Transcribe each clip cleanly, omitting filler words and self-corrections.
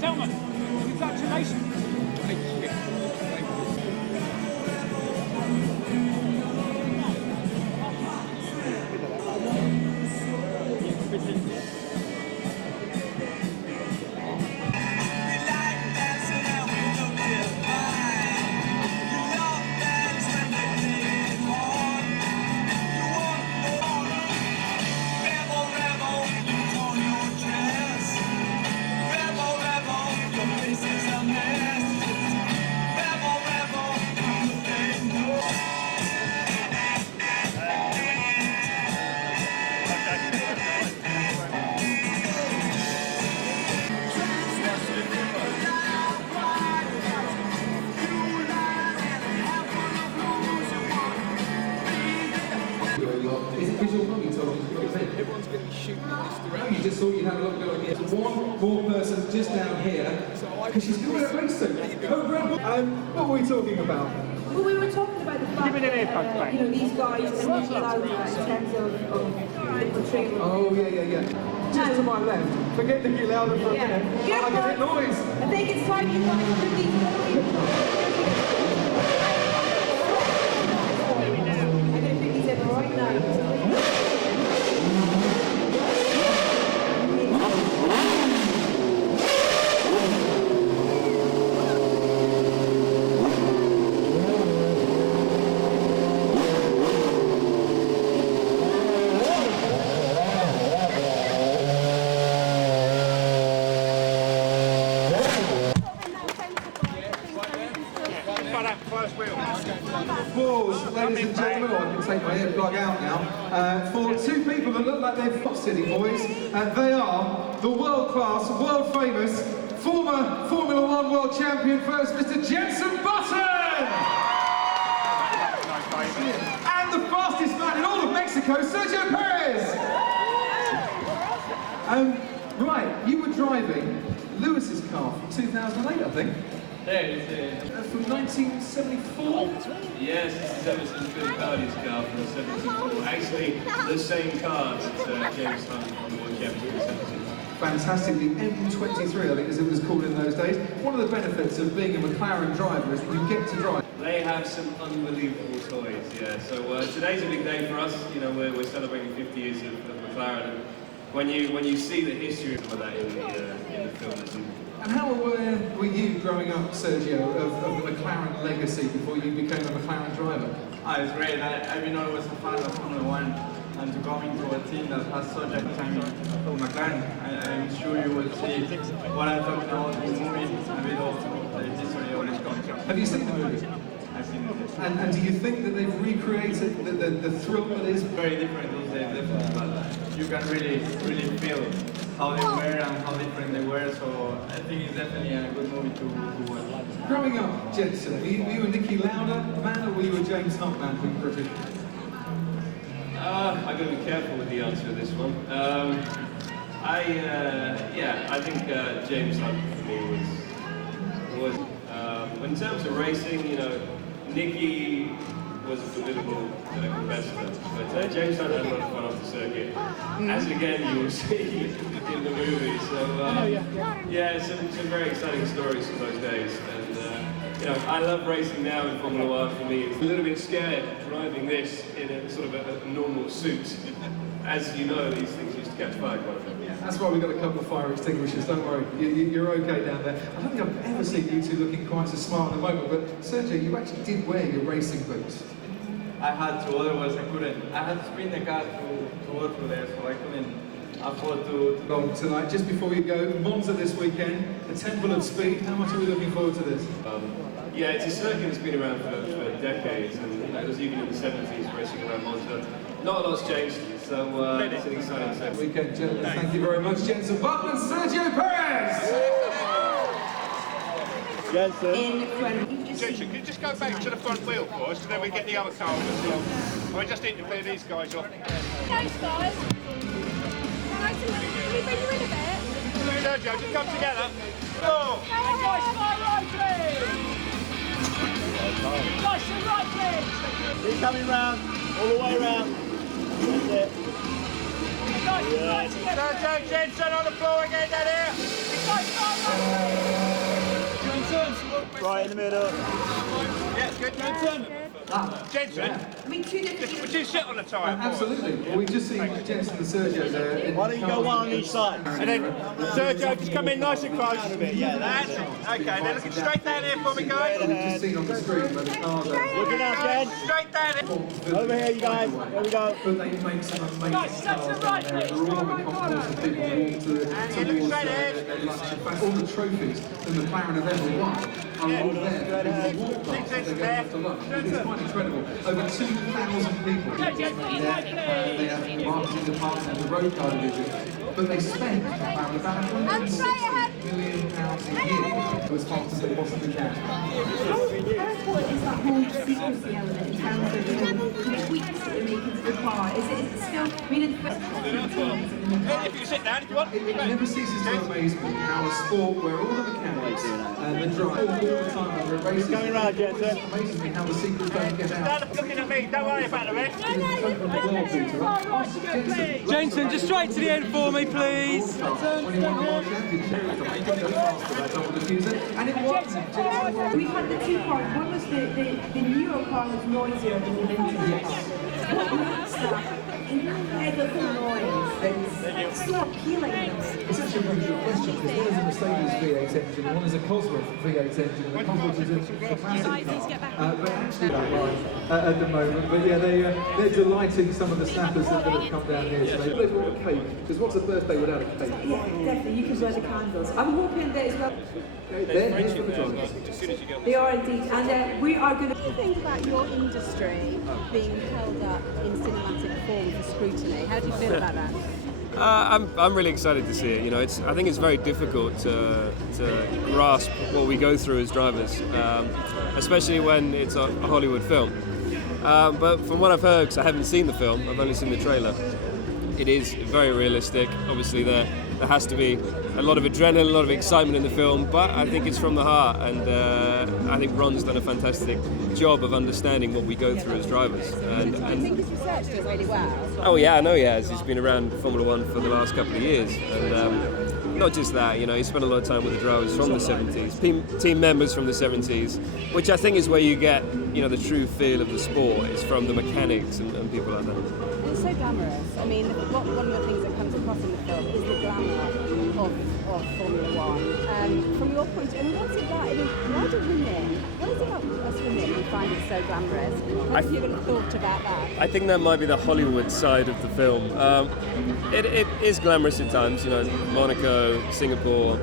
Selman, congratulations. Is it visual money told you? Everyone's going to be shooting in this direction. You just thought you'd have a look good idea. So one more person just down here, because she's doing a race suit. What were we talking about? Well, we were talking about the fact that, these guys are much louder in terms of infiltrating. Oh, yeah. Just to my left. Forget Nicky Louder for a minute. I get noise. I think it's time you guys put these I'm going to put these in right now. Pause, ladies and gentlemen, I can take my earplug out now, for two people that look like they're Fox City boys, and they are the world-class, world-famous, former Formula One world champion first, Mr. Jenson Button! And the fastest man in all of Mexico, Sergio Perez! Right, you were driving Lewis's car from 2008, I think. From 1974? Yes, this is Emerson's Good Cardi's car from 74. Actually, the same car that James Hunt on the World Championship in 74. Fantastic, the M23 I think as it was called in those days. One of the benefits of being a McLaren driver is you get to drive. They have some unbelievable toys, yeah. So today's a big day for us. You know, we're celebrating 50 years of McLaren. And when you see the history of that in the film, and how aware were you growing up, Sergio, of the McLaren legacy before you became a McLaren driver? It's great. I mean, I was a fan of Formula One, and to come into a team that has such a time in McLaren, I'm sure you will see what I'm talking about in the movie, a bit of the history of this country. Have you seen the movie? I've seen it. And do you think that they've recreated the thrill that is? Very different those days, definitely, but you can really feel how they were and how different they were. So I think it's definitely a good movie to watch. Growing up, Jensen, were you a Nicky Lauda man or were you a James Hunt man being British? I've got to be careful with the answer to this one. I think James Hunt for me was in terms of racing, you know, Nicky was a formidable competitor, but James Hunt had a lot of fun off the circuit, as again you will see in the movie. So some very exciting stories from those days. And you know, I love racing now in Formula One. For me, it's a little bit scared driving this in a sort of a normal suit. As you know, these things used to catch fire quite a bit. That's why we've got a couple of fire extinguishers, don't worry, you're okay down there. I don't think I've ever seen you two looking quite so smart at the moment, but Sergio, you actually did wear your racing boots. I had to, otherwise I couldn't. I had to spin the car to go through there, so I couldn't afford to Well, tonight, just before you go, Monza this weekend, the Temple of Speed, how much are we looking forward to this? Yeah, it's a circuit that's been around for decades, and you know, it was even in the 70s racing around Monza. Not a lot's changed, so it's an exciting circuit. Weekend, gentlemen, thank you very much. Jensen Button and Sergio Perez! Jensen, can you just go back to the front wheel for us, and then we get the other car on as well? I just need to clear these guys off. Thanks, guys. Can we bring you in a bit? Sergio, just come together. Go! Hey, guys, far right, please. Nice and right, please. Keep coming round, all the way round. That's it. Nice and right together. Sergio, Jensen on the floor again, down here. Nice, far right. Right in the middle. Yeah, good, Jensen. Jensen, I mean, two different. would you sit on the tyre? Absolutely. Well, we've just seen Jensen and Sergio there. Why don't you go one on each side? And then, Sergio, just come in nice and close. Yeah, That's it. Okay, they're looking straight down here for me, guys. We've just seen on the screen where the cars are. Looking out, Jen. Straight down here. Over here, you guys. There we go. But they make some amazing cars down there. They're all on the concourse and people walk towards their lunch. In fact, all the trophies that McLaren have ever won are all there. People walk past as they go after lunch. It's quite incredible. Over 2,000 people there. They have marketing department, the road car division. But they spend about £160 million a year to as fast as they possibly can. How important is that whole secrecy element in terms of the tweaks that they make into the car? Is it still, I mean, in the first If you sit down, if you want. It never ceases to amaze me how a sport where all the mechanics and the drive all the time when we're racing. Coming round, Jensen. It amazes me how the secrets don't get out. Stand up looking at me, don't worry about the rest. Jensen, just straight to the end for me, please. When he won the World Championship, he got go faster by double diffuser, and it was. We've had the two cars. One was the newer car was noisier than the vintage car. That's that incredible noise. It's so appealing. It's actually a really good question because one is a Mercedes V8 engine, and one is a Cosworth V8 engine. And the Cosworth is a classic car, but actually that line at the moment. But yeah, they're delighting some of the snappers that have come down here today. They want a cake because what's a birthday without a cake? Yeah, definitely. You can burn the candles. I'm hoping that as well. They're here for the drivers. They are indeed, and we are going to. What do you think about your industry being held up in cinematic form for scrutiny? How do you feel about that? I'm really excited to see it. You know, I think it's very difficult to grasp what we go through as drivers, especially when it's a Hollywood film. But from what I've heard, 'cause I haven't seen the film, I've only seen the trailer. It is very realistic. Obviously, there has to be a lot of adrenaline, a lot of excitement in the film, but I think it's from the heart, and I think Ron's done a fantastic job of understanding what we go through as drivers. I think he's researched it really well. Oh yeah, I know he has. He's been around Formula One for the last couple of years, and not just that, you know, he spent a lot of time with the drivers from the 70s, team members from the 70s, which I think is where you get, you know, the true feel of the sport. It's from the mechanics and people like that. And it's so glamorous. I mean, one of the things that comes across in the film is the glamour of Formula One. From your point of view, what's it like? I mean, why do women? What is it about us women who find it so glamorous? What have you even thought about that? I think that might be the Hollywood side of the film. It is glamorous at times, you know, Monaco, Singapore.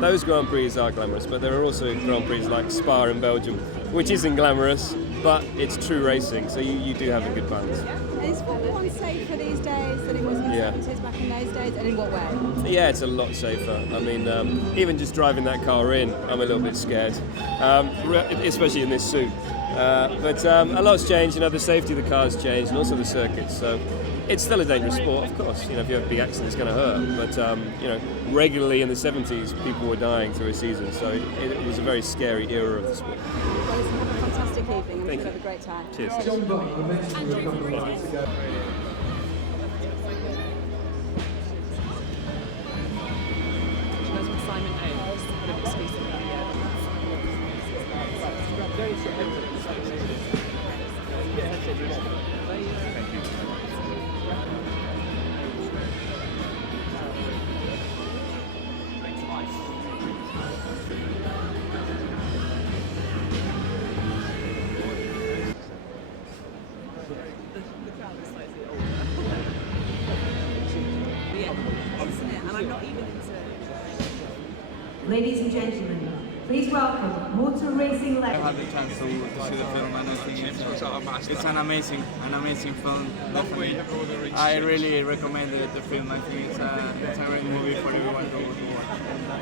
Those Grand Prix are glamorous, but there are also Grand Prix like Spa in Belgium, which isn't glamorous, but it's true racing, so you do have a good balance. Is Formula One safer these days than it was in Yeah. 70s back in those days, and in what way? Yeah, it's a lot safer. I mean, even just driving that car in, I'm a little bit scared, especially in this suit. But a lot's changed. You know, the safety of the car's changed, and also the circuits. So it's still a dangerous sport, of course. You know, if you have a big accident, it's going to hurt. But you know, regularly in the 70s, people were dying through a season. So it was a very scary era of the sport. Well, listen, have a fantastic evening. I'm sure you'll have a great time. Cheers. John Butler, I mentioned you a couple of nights ago. Ladies and gentlemen, please welcome motor racing I legend. had the chance to see the film, and I think it's an amazing film. Definitely, I really recommend the film. I think it's a great movie for everyone to watch.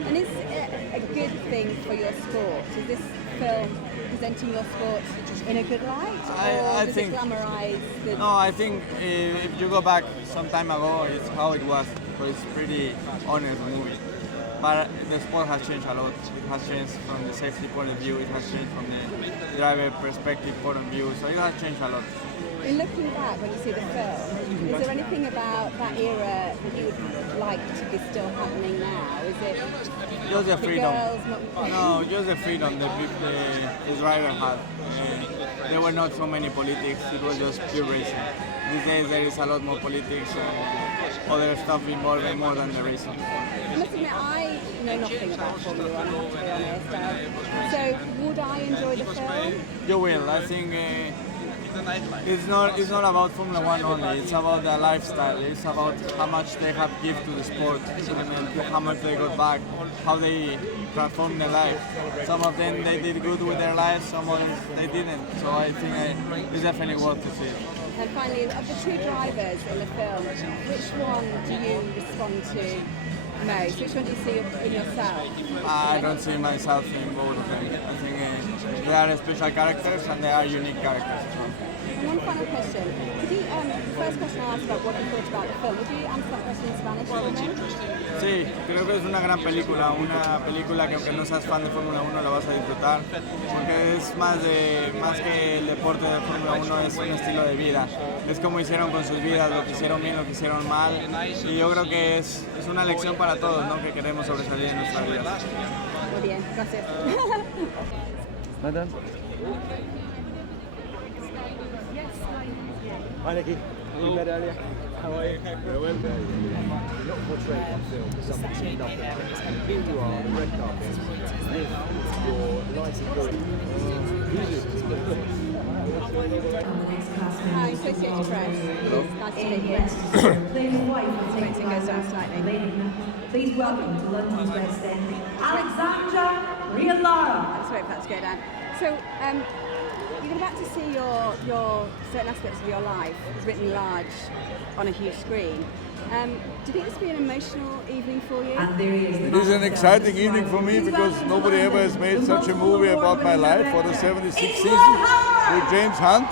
And is it a good thing for your sport? Is this film presenting your sport in a good light, or does it glamorise the... No, I think if you go back some time ago, it's how it was. So it's pretty honest movie. But the sport has changed a lot. It has changed from the safety point of view, it has changed from the driver perspective point of view, so it has changed a lot. In looking back, when you see the film, is there anything about that era that you would like to be still happening now? Is it just the freedom? Girls, no, just the freedom the driver had. There were not so many politics, it was just pure racing. These days there is a lot more politics and other stuff involved more than the racing. I must admit, I know nothing about Formula One, I have to be honest. So would I enjoy the film? You will. I think it's not about Formula One only. It's about the lifestyle. It's about how much they have given to the sport, and how much they got back, how they transformed their life. Some of them they did good with their lives, some of them they didn't. So I think it's definitely worth to see. And finally, of the two drivers in the film, which one do you respond to most? Which one do you see in yourself? I don't see myself in both of them. I think they are special characters and they are unique characters. And one final question. Could you, the first question I asked about what you thought about the film, would you answer that question in Spanish for me? Sí, creo que es una gran película, una película que aunque no seas fan de Fórmula 1 la vas a disfrutar, porque es más que el deporte de Fórmula 1, es un estilo de vida. Es como hicieron con sus vidas, lo que hicieron bien, lo que hicieron mal, y yo creo que es una lección para todos, ¿no? Que queremos sobresalir en nuestra vida. Muy bien, gracias. Madam. Hi Nicky, you met earlier? How are you? Very well. You're not portrayed on film as something nothing. Here you are on the red carpet with your nice and good Hi, Associated Press. Hello. Nice to meet you. Ladies and wife, Rating goes down slightly. please welcome to London's West End, Alexandra Rialara. Let's wait for that to go down. So, you're about to see your certain aspects of your life written large on a huge screen. Do you think this will be an emotional evening for you? And there he is. It is an exciting evening for me because nobody ever has made such a movie about my life for the 76th season with James Hunt.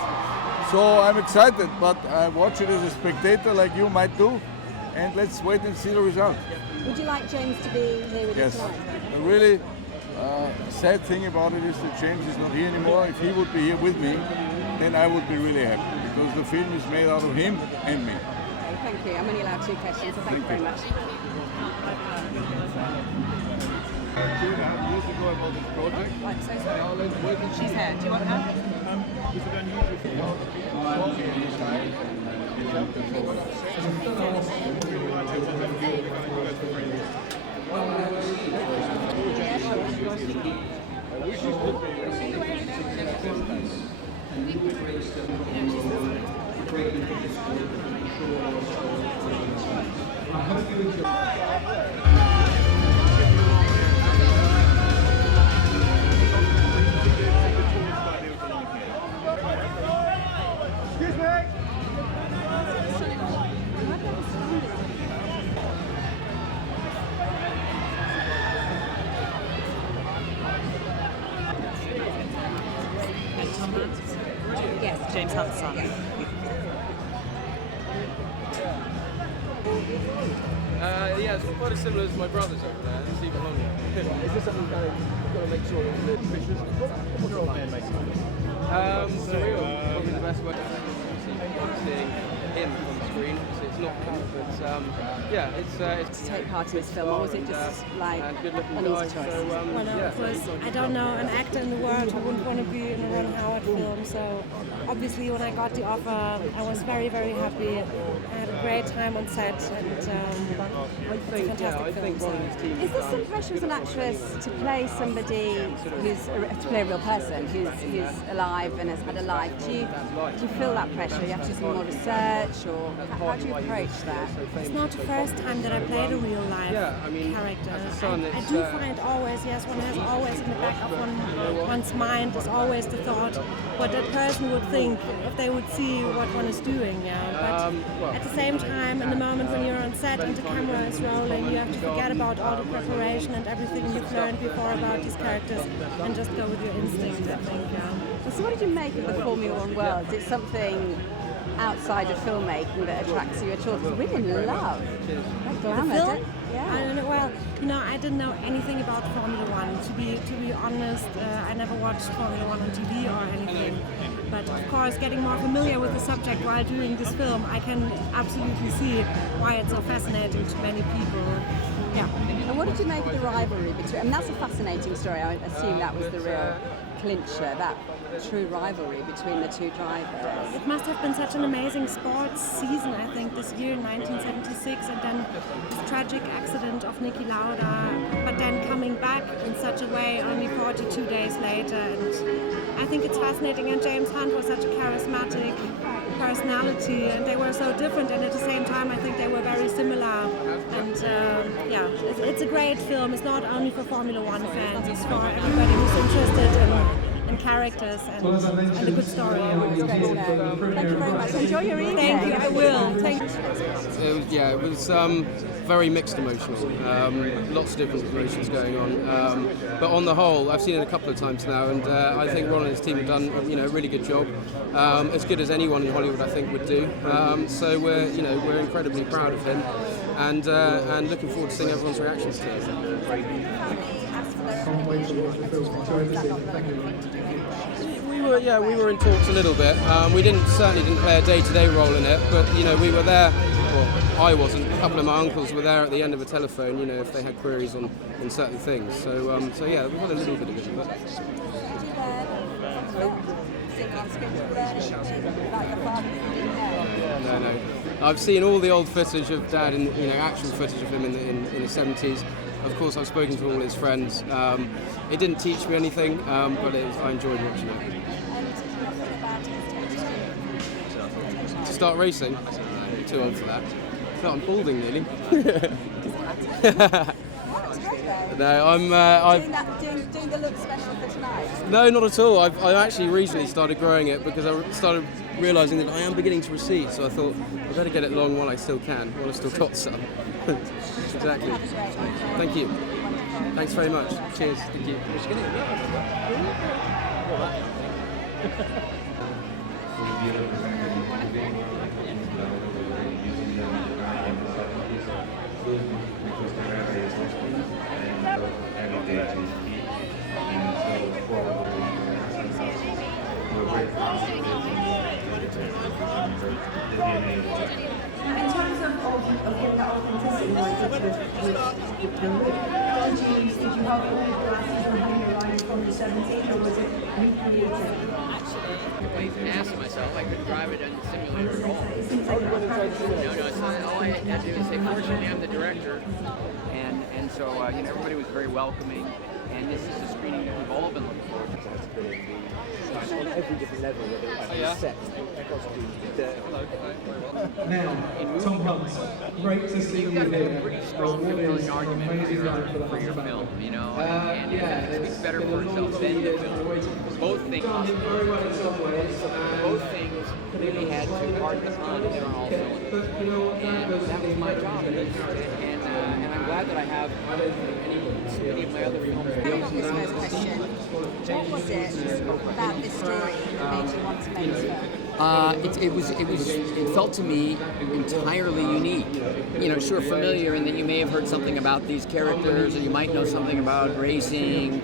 So I'm excited, but I watch it as a spectator like you might do, and let's wait and see the result. Would you like James to be here with you Yes. tonight? The really sad thing about it is that James is not here anymore. If he would be here with me, then I would be really happy because the film is made out of him and me. Okay, thank you. I'm only allowed 2 questions, so thank you very much. 2.5 years ago about this project. Right, so sorry. Now let's wait and see. She's here. Do you want her? Is it unusual? I've never seen this James Hunt's son. Yeah, it's quite as similar as my brothers over there. It's even longer. Is this something kind of you've got to make sure that the pictures? What's your man making? Surreal. Probably the best way to seeing him on the screen. It's not him, but yeah, it's To take part in this film, or was it just like good looking an guy. easy choice? So, Well, no, of course, I don't know an actor in the world who wouldn't want to be in a Ron Howard film. So obviously, when I got the offer, I was very, very happy. I had a great time on set, and it's a fantastic film. Is there some pressure as an actress to play somebody to play a real person who's alive and has had a life? Do you feel that pressure? You have to do some more research, or how do you approach that? It's not the first time that I played a real life character. I do find always, yes, one has always in the back of one's mind is always the thought what that person would think if they would see what one is doing. Yeah, but at the same time, in the moment when you're on set and the camera is rolling, you have to forget about all the preparation and everything you've learned before about these characters and just go with your instinct, I think. So what did you make of the Formula One world? Is it something outside of filmmaking that attracts you at all? Because women love that glamour. The film? I don't know. Well, I didn't know anything about Formula One. To be honest, I never watched Formula One on TV or anything. But of course, getting more familiar with the subject while doing this film, I can absolutely see why it's so fascinating to many people. Yeah. And what did you make of the rivalry between? I mean, that's a fascinating story. I assume that was the real clincher, that true rivalry between the two drivers. It must have been such an amazing sports season, I think, this year in 1976, and then this tragic accident of Niki Lauda, but then coming back in such a way only 42 days later. And I think it's fascinating, and James Hunt was such a charismatic personality, and they were so different, and at the same time I think they were very similar. And yeah, it's a great film. It's not only for Formula One fans, it's for everybody who's interested in characters and a good story. Thank you very much. Enjoy your evening. Thank you, I will. Thank you. It was very mixed emotional. Lots of different emotions going on. But on the whole, I've seen it a couple of times now, and I think Ron and his team have done a really good job. As good as anyone in Hollywood, I think, would do. So we're incredibly proud of him, and looking forward to seeing everyone's reactions to it. Can't wait to watch the film. Enjoy everything. Thank you. We were in talks a little bit. We certainly didn't play a day-to-day role in it, but we were there. Well, I wasn't. A couple of my uncles were there at the end of a telephone. If they had queries on certain things. So yeah, we had a little bit of it. But no. I've seen all the old footage of Dad and actual footage of him in the 70s. Of course, I've spoken to all his friends. It didn't teach me anything, but I enjoyed watching it. To start racing? I'm too old for that. No, I'm balding nearly. No, I'm doing the look special for tonight. No, not at all. I actually recently started growing it because I started realising that I am beginning to recede. So I thought I better get it long while I still can, while I've still got some. Exactly. Thank you. Thanks very much. Cheers. Thank you. In terms of getting that authenticity, did you have all the glasses behind your eyes from the 70s, or was it recreated? I asked myself, I couldn't drive it in the simulator at all. It seems like No, it's not. All I had to do was say, fortunately, I'm the director. And so, everybody was very welcoming. And this is a screening that we've all been looking forward to. On every different level, whether it's set, costumes, Now, Tom Hunt, great to see you here. Strong argument for your film, and it speaks better for itself than the film. Both things really had to pardon the pun, and they were all cylinders. And that was my job. And I'm glad that I have many of my other films. This first question. What was it about this story that made you want to make this film? It felt to me entirely unique. You know, sure, familiar in that you may have heard something about these characters, or you might know something about racing.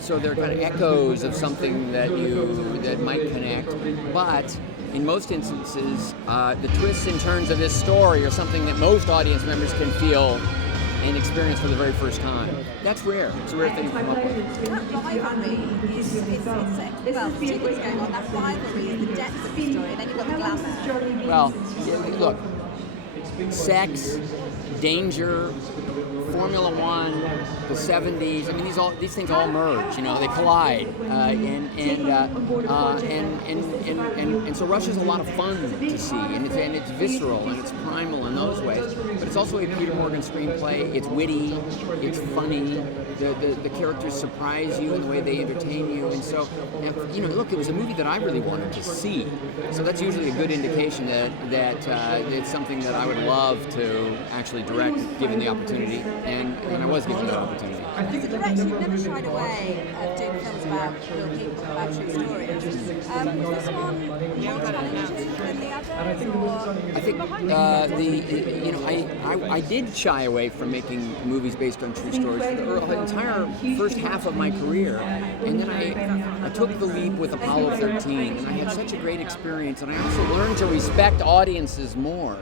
So they're kind of echoes of something that might connect. But in most instances, the twists and turns of this story are something that most audience members can feel and experience for the very first time. That's rare. It's a rare thing to come up with. That rivalry is well, two things going on. That rivalry is the depth of the story, and then you've got the glamour. Well, look, sex, danger, Formula One, the 70s. I mean, these things all merge. You know, they collide, and so Russia's a lot of fun to see, and it's visceral and it's primal in those ways. But it's also a Peter Morgan screenplay. It's witty, it's funny. The characters surprise you in the way they entertain you, and so you know, look, it was a movie that I really wanted to see. So that's usually a good indication that it's something that I would love to actually direct, given the opportunity. And I was given that opportunity. As a director, you've never shied away of doing films about real people, about true stories. Was this one more challenging than the others, or? I think I did shy away from making movies based on true stories for the entire first half of my career, and then I took the leap with Apollo 13, and I had such a great experience, and I also learned to respect audiences more.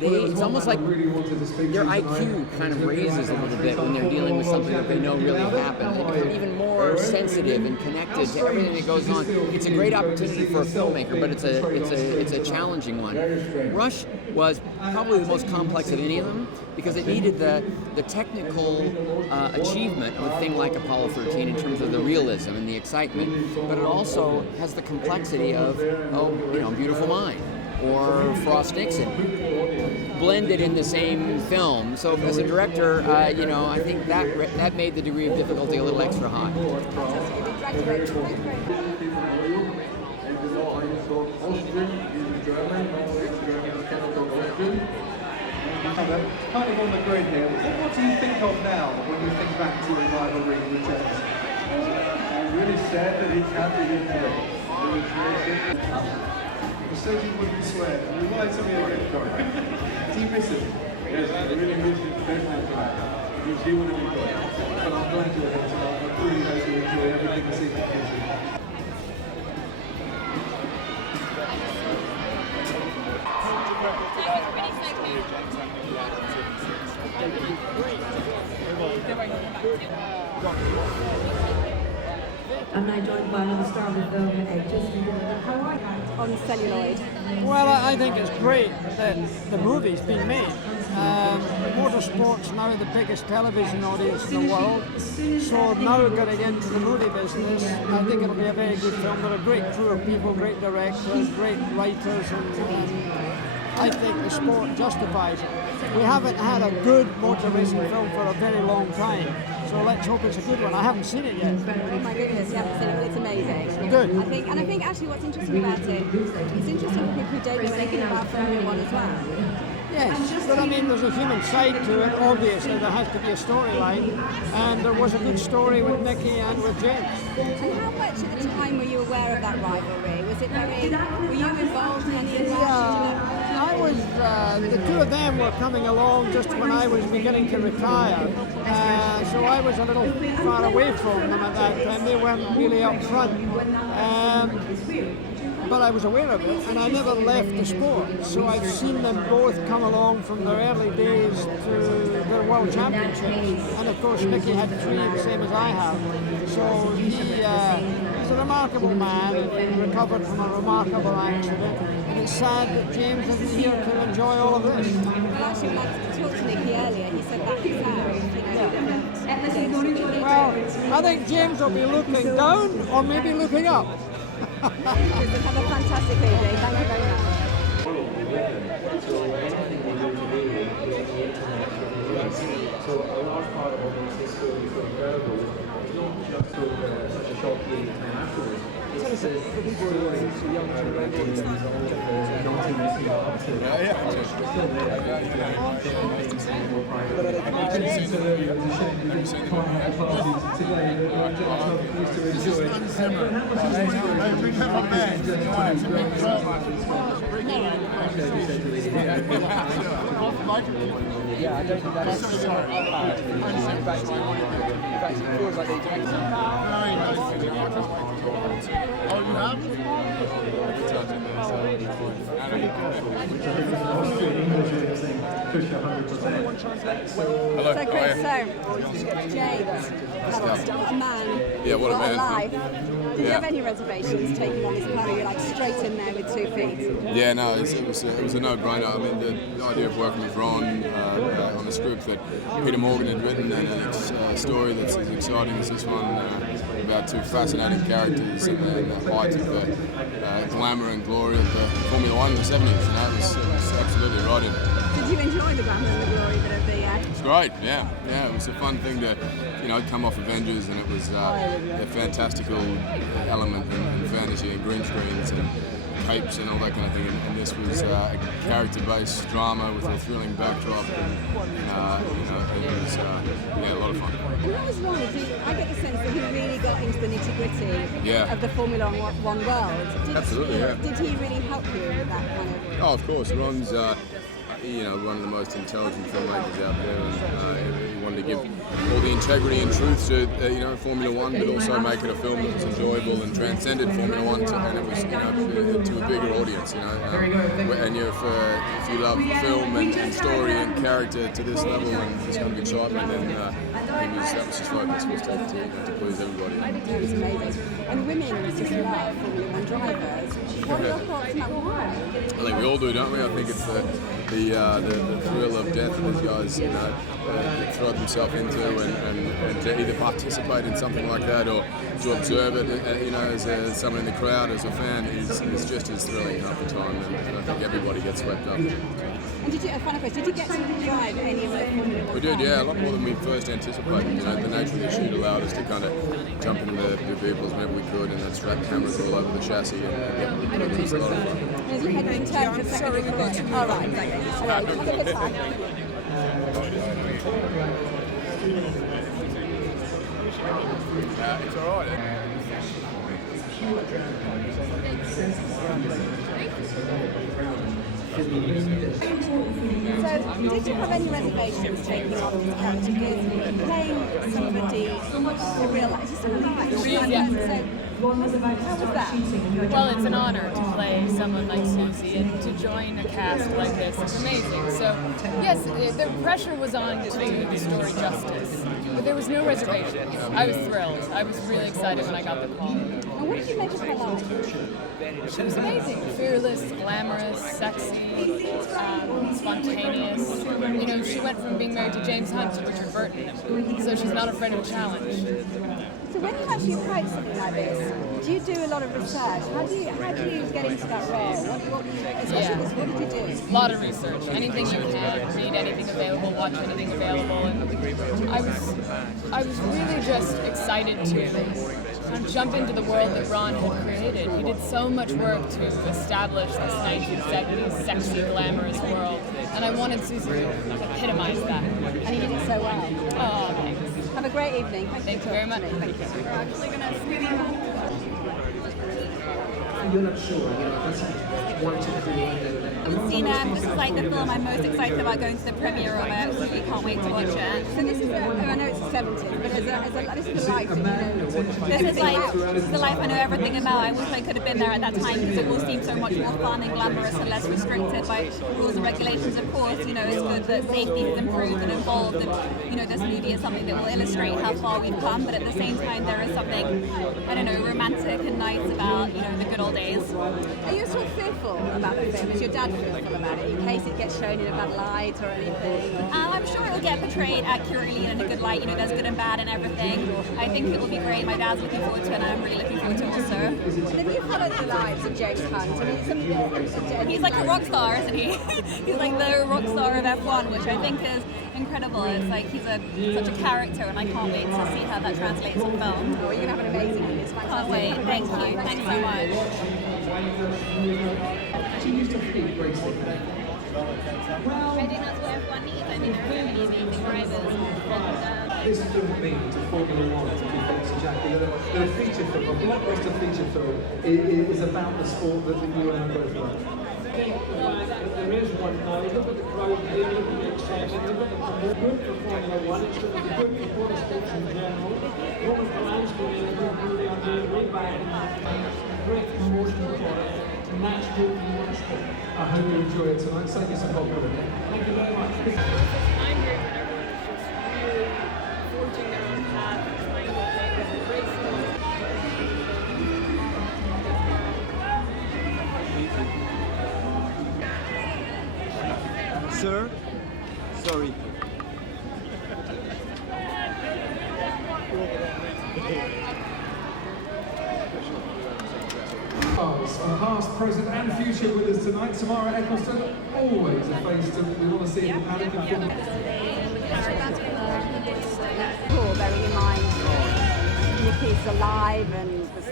It's almost like their IQ kind of raises a little bit when they're dealing with something that they know really happened. They become even more sensitive and connected to everything that goes on. It's a great opportunity for a filmmaker, but it's a challenging one. Rush was probably the most complex of any of them because it needed the technical achievement of a thing like Apollo 13 in terms of the realism and the excitement, but it also has the complexity of Beautiful Mind or Frost Nixon, blended in the same film. So as a director, I think that made the degree of difficulty a little extra high. Kind of on the grid here. What do you think of now when you think back to the rivalry returns? I'm really sad that it can't be here today. You said you wouldn't swear. You lied to me again. Do you miss it? Yes, I really miss it. Definitely. You see what it was. But I'm glad you're here tonight. I really hope you enjoy everything this evening. I'm now joined by another star of the film, how are you? On celluloid. Well, I think it's great that the movie's been made. Motorsport's now the biggest television audience in the world, so now getting into the movie business, I think it'll be a very good film. They're a great crew of people, great directors, great writers, and I think the sport justifies it. We haven't had a good motor racing film for a very long time, so let's hope it's a good one. I haven't seen it yet. Oh my goodness, you haven't seen it, well, it's amazing. Good. I think actually what's interesting about it, it's interesting for people who don't know anything about Formula One as well. Yes, but I mean, there's a human side to it. Obviously, there has to be a storyline, and there was a good story with Nicky and with James. And how much at the time were you aware of that rivalry? Was it were you involved in any of that? Yeah, I was, the two of them were coming along just when I was beginning to retire, so I was a little far away from them at that time. They weren't really up front. But I was aware of it, and I never left the sport. So I've seen them both come along from their early days to their world championships. And of course, Nicky had three, the same as I have. So he's a remarkable man and recovered from a remarkable accident. And it's sad that James isn't here to enjoy all of this. Well, actually, when I talked to Nicky earlier, he said that himself. Well, I think James will be looking down or maybe looking up. Have a fantastic evening. Thank you very much. So a large part of this story is so incredible. It's not just such a short period of time afterwards. It's a story so young Americans and all the naughty messy up to still there. More private. You can see the parties today. used to enjoy. Yeah, I don't think that is bad. In fact, it feels like they do. Oh, you have? Hello. So Chris, James, what a man. Yeah, what a man. Life. Did you have any reservations taking on this career? You're like straight in there with 2 feet. Yeah, no, it was a no-brainer. I mean, the idea of working with Ron on a script that Peter Morgan had written and a story that's as exciting as this one about 2 fascinating characters and the height of the glamour and glory of the Formula One in the 70s. It was absolutely right in. Did you enjoy the glamour and the glory bit of the? It's great, yeah. It was a fun thing to, come off Avengers, and it was a fantastical element and fantasy and green screens and capes and all that kind of thing. And this was a character-based drama with a thrilling backdrop, and it was a lot of fun. And what was wrong? I get the sense that he really got into the nitty-gritty of the Formula One world. Absolutely, yeah. Did he really help you with that kind of? Oh, of course. Ron's one of the most intelligent filmmakers out there, and he wanted to give all the integrity and truth to Formula One, but also make it a film that was enjoyable and transcended Formula One, and it was to a bigger audience. And if you love film and story and character to this level and this kind of excitement, then that was his focus, was to please everybody. It was amazing. And women just love Formula One drivers. What are your thoughts on that? Why? I think we all do, don't we? I think it's the thrill of death that these guys throw themselves into, and to either participate in something like that or to observe it, as someone in the crowd, as a fan, is just as thrilling half the time, and I think everybody gets swept up. And did you get to drive any of the Formula One? We did, yeah, a lot more than we first anticipated. The nature of the shoot allowed us to kind of jump into the vehicles whenever we could, and then strap cameras all over the chassis, and it was a lot of fun. As you head in terms of sorry, we've got to. All right, thank you. Have a good time. It's all right. So, did you have any reservations taking on this character? Because playing somebody in real life, is real life? Yeah. So, how was that? Well, it's an honor to play someone like Susie, and to join a cast like this is amazing. So, yes, the pressure was on to do the story justice, but there was no reservation. I was thrilled. I was really excited when I got the call. And what did you make of her life? She was amazing. Fearless, glamorous, sexy, spontaneous. She went from being married to James Hunt to Richard Burton, so she's not afraid of a challenge. So when you actually approach something like this, do you do a lot of research? How do you get into that role? What did you do? A lot of research. Anything you can, read anything available, watch anything available. And I was really just excited to jump into the world that Ron had created. He did so much work to establish this 1970s sexy, glamorous world, and I wanted Susie to epitomize that. And he did it so well. Oh, thanks. Have a great evening. Thank you very much. Thank you. We're actually going to you're not sure, that's want to create I've seen this is like the film I'm most excited about going to the premiere of. I absolutely can't wait to watch it. So this is, I know it's 70s, but this is the life that you know. This is the life I know everything about. I wish I could have been there at that time because it all seems so much more fun and glamorous and less restricted by rules and regulations. Of course, it's good that safety has improved and evolved, and this movie is something that will illustrate how far we've come. But at the same time, there is something, romantic and nice about the good old days. Are you sort of fearful about the film? Is your dad fearful about it in case it gets shown in a bad light or anything? I'm sure it'll get portrayed accurately and in a good light. There's good and bad and everything. I think it will be great. My dad's looking forward to it, and I'm really looking forward to it also. And have you followed the lives of James Hunt? He's like a rock star, isn't he? He's like the rock star of F1, which I think is incredible. It's like he's such a character, and I can't wait to see how that translates on film. Oh, you're going to have an amazing one. It's fantastic. Can't wait. Thank you. Thanks so much. I think that's what F1 needs. I mean, there are so many amazing drivers. This film means Formula One to be Jackie, that a feature film, a blockbuster feature film, is about the sport that you and I both love? I think there is one now. Look at the crowd here, look at the excitement, look at the good for Formula One. It's going to be good for motorsports in general. Roman plans going in, really on the way back. Great promotion for it, and that's good for motorsport. I hope you enjoy it tonight. Save you some popcorn. Thank you very much. I'm here when everyone's just really forging their own path, trying to make racing. Sir, sorry. Past, present and future with us tonight. Tamara Eccleston, always a face that we want to see in the paddock. Cool, bearing in mind Nicky's alive and was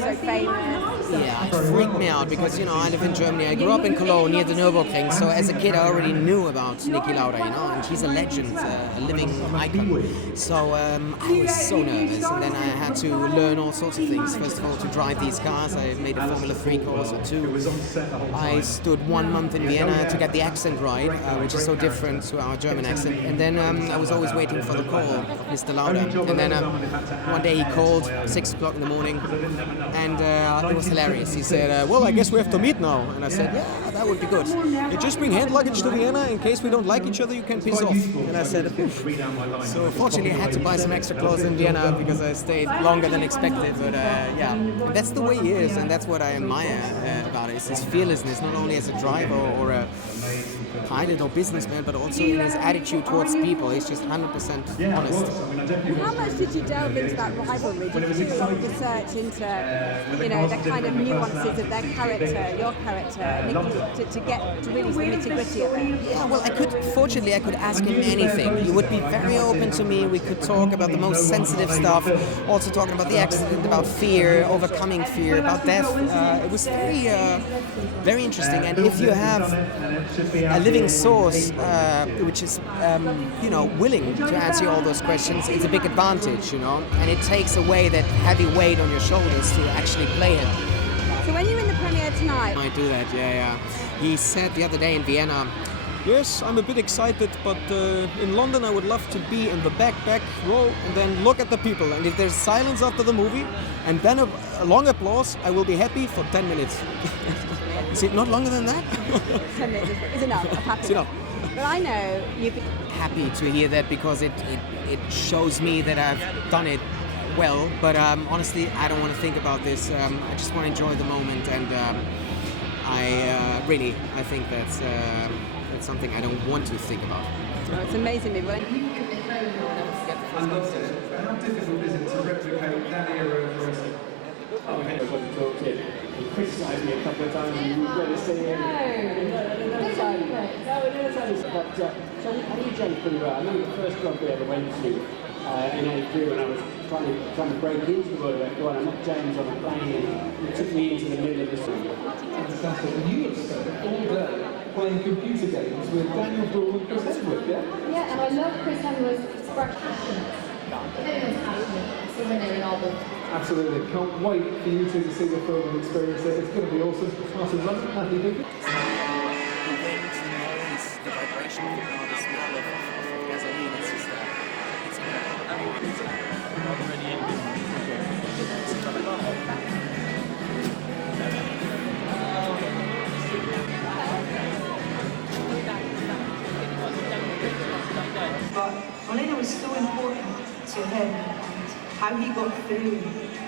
so famous. Yeah, it freaked me out because, you know, I live in Germany. I grew up in Cologne near the Nürburgring, so as a kid I already knew about Niki Lauda, you know, and she's a legend, a living icon. So I was so nervous, and then I had to learn all sorts of things. First of all, to drive these cars. I made a Formula 3 course or two. I stood 1 month in Vienna to get the accent right, which is so different to our German accent. And then I was always waiting for the call of Mr. Lauda. And then one day he called, 6 o'clock in the morning, and it was hilarious. He said, well, I guess we have to meet now. And I said, yeah, that would be good. You just bring hand luggage to Vienna in case we don't like each other, you can piss off. And I said, oof. So fortunately I had to buy some extra clothes in Vienna because I stayed longer than expected. But yeah, that's the way he is, and that's what I admire about it. It's his fearlessness, not only as a driver or a pilot or businessman, but also in his attitude towards people. He's just 100% honest. How much did you delve into that rivalry? Did you do a lot of research into, you know, the kind of nuances of their character, your character, Nicky, to get to really the nitty-gritty of it? Yeah, well, fortunately I could ask him anything. He would be very open to me. We could talk about the most sensitive stuff, also talking about the accident, about fear, overcoming fear, about death. It was very interesting. And if you have a living source which is, you know, willing to answer all those questions, it's a big advantage, you know, and it takes away that heavy weight on your shoulders to actually play him. So when you're in the premiere tonight... I do that, yeah. He said the other day in Vienna, yes, I'm a bit excited, but in London I would love to be in the back row and then look at the people. And if there's silence after the movie and then a long applause, I will be happy for 10 minutes. Is it not longer than that? 10 minutes is enough. I'm happy. It's enough. But I know you've been happy to hear that because it shows me that I've done it well. But honestly, I don't want to think about this. I just want to enjoy the moment, and I think that's something I don't want to think about. Oh, it's amazing, maybe. How difficult is it to replicate that era of racing? Oh, I had to talk to him. He criticised me a couple of times and you were going to say him. So how do you jump through? I remember the first club we ever went to in '82 when I was trying to break into the world of F1. I met James on a plane and he took me into the middle of the sea. Fantastic. And you have spent all day playing computer games with Daniel Brühl and Chris Hemsworth, yeah? Yeah, and I love Chris Hemsworth's expression. Everyone's passionate, so when they're in all the... Absolutely. Can't wait for you two to see the film and experience it. It's going to be awesome. Martin London, how do you think? The vibration of the car, the smell of gasoline, it's just it's But Molina was so important to him, and how he got through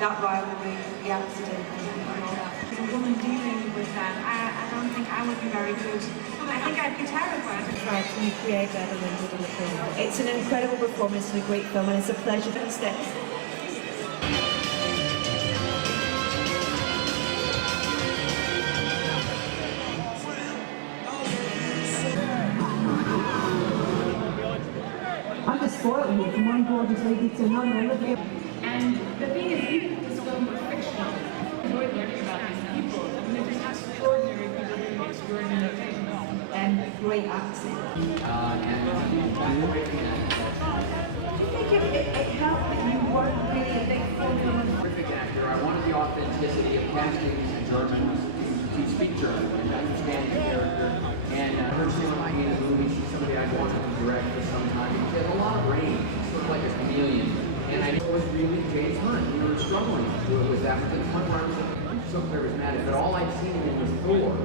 that rivalry, the accident, and all that. As a woman dealing with that, I don't think I would be very good. I think I'd be terrified. Try to recreate that a little bit in the film. It's an incredible performance and a great film, and it's a pleasure to stay. I just spoiled you from one gorgeous lady to another. And the thing is, even if this film was fictional, I enjoyed learning about these people. I mean, they're just extraordinary people doing extraordinary things. And great accent. I think it helped that you weren't really a big speak German and to understand the character. And her signifying in the movie, she's somebody I wanted to direct for some time. She has a lot of range. She's sort of like a chameleon. And I know it was really James Hunt. You know, struggling with that. But to the point where I was like, so charismatic. But all I've seen him in was Thor.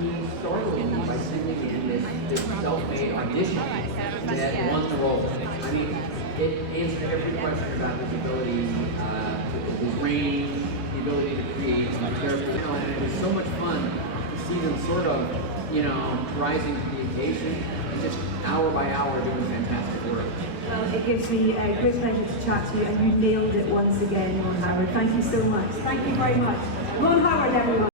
He startled me by sending in this self-made audition that won the role. I mean, it answered every question about his ability, his range, the ability to create some character. And it was so much fun to see them sort of, you know, rising to the occasion and just hour by hour doing fantastic work. Well, it gives me a great pleasure to chat to you, and you nailed it once again, Ron Howard. Thank you so much. Thank you very much. Ron Howard, everyone.